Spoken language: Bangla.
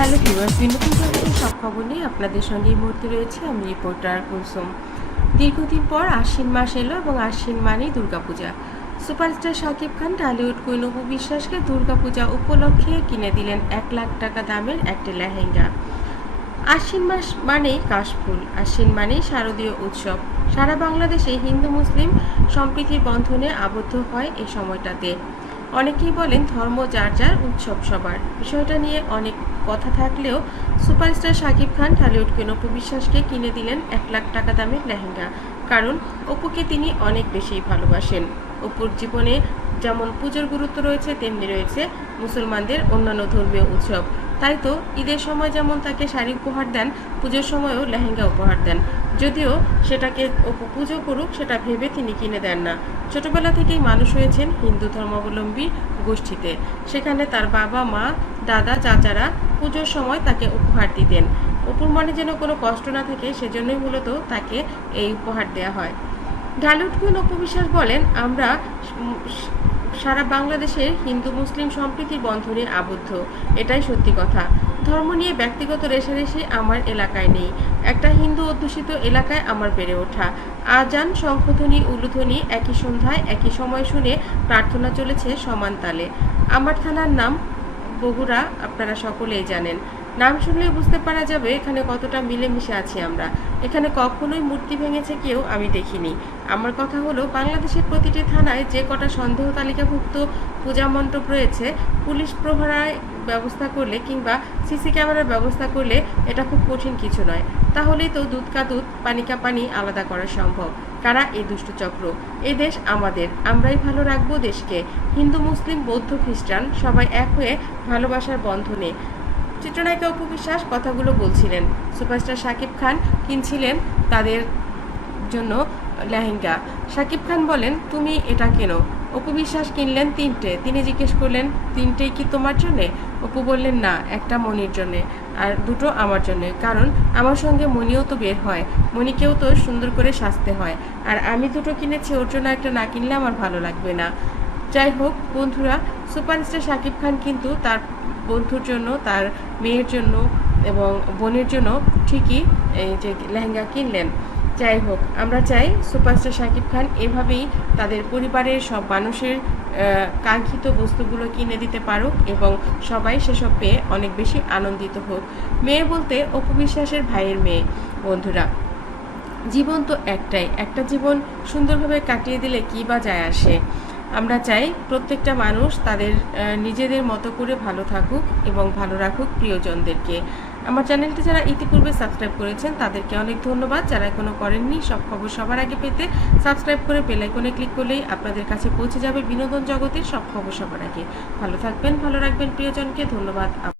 ভিউয়ার্স, বিনোদন জগতের সব খবর নিয়ে আপনাদের সঙ্গে এই মুহূর্তে রয়েছে আমি রিপোর্টার কুলসুম। দীর্ঘদিন পর আশ্বিন মাস এলো এবং আশ্বিন মানেই Durga Puja. Superstar Shakib Khan Tollywood queen Apu বিশ্বাসকে দুর্গাপূজা উপলক্ষে কিনে দিলেন এক লাখ টাকা দামের একটি লেহেঙ্গা। আশ্বিন মাস মানেই কাশফুল, আশ্বিন মানেই শারদীয় উৎসব। সারা বাংলাদেশে হিন্দু, মুসলিম সম্প্রীতির বন্ধনে আবদ্ধ হয় এই সময়টাতে। অনেকেই বলেন ধর্ম যার যার উৎসব সবার। বিষয়টা নিয়ে অনেক কথা থাকলেও সুপারস্টার শাকিব খান ঢালিউড কেন অপু বিশ্বাসকে কিনে দিলেন এক লাখ টাকা দামের লেহেঙ্গা। কারণ অপুকে তিনি অনেক বেশি ভালোবাসেন। অপুর জীবনে যেমন পুজোর গুরুত্ব রয়েছে, তেমনি রয়েছে মুসলমানদের অন্যান্য ধর্মীয় উৎসব। তাই তো ঈদের সময় যেমন তাকে শাড়ি উপহার দেন, পুজোর সময়ও লেহেঙ্গা উপহার দেন। যদিও সেটাকে পুজো করুক, সেটা ভেবে তিনি কিনে দেন না। ছোটবেলা থেকেই মানুষ হয়েছেন হিন্দু ধর্মাবলম্বী গোষ্ঠীতে। সেখানে তার বাবা, মা, দাদা, চাচারা পুজোর সময় তাকে উপহার দিতেন। অপুর মনে যেন কোনো কষ্ট না থাকে, সেজন্যই মূলত তাকে এই উপহার দেওয়া হয়। ঢালিউড কুইন অপু বিশ্বাস বলেন, আমরা সারা বাংলাদেশের হিন্দু মুসলিম সম্প্রীতির বন্ধনে আবদ্ধ। এটাই সত্যি কথা। ধর্ম নিয়ে ব্যক্তিগত রেশারেশি আমার এলাকায় নেই। একটা হিন্দু অধ্যুষিত এলাকায় আমার বেড়ে ওঠা। আজান শঙ্খধ্বনি উলুধ্বনি একই সন্ধ্যায়, একই সময় শুনে প্রার্থনা চলেছে সমান তালে। আমার থানার নাম বগুড়া, আপনারা সকলেই জানেন। নাম শুনলেই বুঝতে পারা যাবে এখানে কতটা মিলেমিশে আছি আমরা। এখানে কখনোই মূর্তি ভেঙেছে কেউ আমি দেখিনি। আমার কথা হলো, বাংলাদেশের প্রতিটি থানায় যে কটা সন্দেহ তালিকাভুক্ত পূজা মণ্ডপ রয়েছে, পুলিশ প্রহরায় ব্যবস্থা করলে কিংবা সিসি ক্যামেরার ব্যবস্থা করলে এটা খুব কঠিন কিছু নয়। তাহলেই তো দুধ কা দুধ, পানি কা পানি আলাদা করা সম্ভব। কারা এই দুষ্টু চক্র? এই দেশ আমাদের। আমরাই ভালো রাখব দেশকে। হিন্দু, মুসলিম, বৌদ্ধ, খ্রিস্টান সবাই এক হয়ে ভালোবাসার বন্ধনে। চিত্রনায়িকা অপু বিশ্বাস কথাগুলো বলছিলেন। সুপারস্টার শাকিব খান কিনছিলেন তাদের জন্য লেহেঙ্গা। শাকিব খান বলেন, তুমি এটা কেনো? অপু বিশ্বাস কিনলেন তিনটে। তিনি জিজ্ঞেস করলেন, তিনটেই কি তোমার জন্যে? অপু বললেন, না, একটা মনির জন্যে, আর দুটো আমার জন্যে, কারণ আমার সঙ্গে মনিও তো বের হয়। মনিকেও তো সুন্দর করে সাজতে হয়, আর আমি দুটো কিনেছি, ওর জন্য একটা না কিনলে আমার ভালো লাগবে না। যাই হোক, বন্ধুরা, সুপারস্টার শাকিব খান কিন্তু তার বন্ধুর জন্য, তার মেয়ের জন্য এবং বোনের জন্য ঠিকই এই যে লেহেঙ্গা কিনলেন। যাই হোক, আমরা চাই সুপারস্টার শাকিব খান এভাবেই তাদের পরিবারের সব মানুষের কাঙ্ক্ষিত বস্তুগুলো কিনে দিতে পারুক এবং সবাই সেসব পেয়ে অনেক বেশি আনন্দিত হোক। মেয়ে বলতে অপবিশ্বাসের ভাইয়ের মেয়ে, বন্ধুরা। জীবন তো একটাই, একটা জীবন সুন্দরভাবে কাটিয়ে দিলে কী বা যায় আসে? আমরা চাই প্রত্যেকটা মানুষ তাদের নিজেদের মতো করে ভালো থাকুক এবং ভালো রাখুক প্রিয়জনদেরকে। আমার চ্যানেলটি যারা ইতিপূর্বে সাবস্ক্রাইব করেছেন, তাদেরকে অনেক ধন্যবাদ। যারা এখনও করেননি, সব খবর সবার আগে পেতে সাবস্ক্রাইব করে বেলাইকনে ক্লিক করলেই আপনাদের কাছে পৌঁছে যাবে বিনোদন জগতের সব খবর সবার আগে। ভালো থাকবেন, ভালো রাখবেন প্রিয়জনকে। ধন্যবাদ।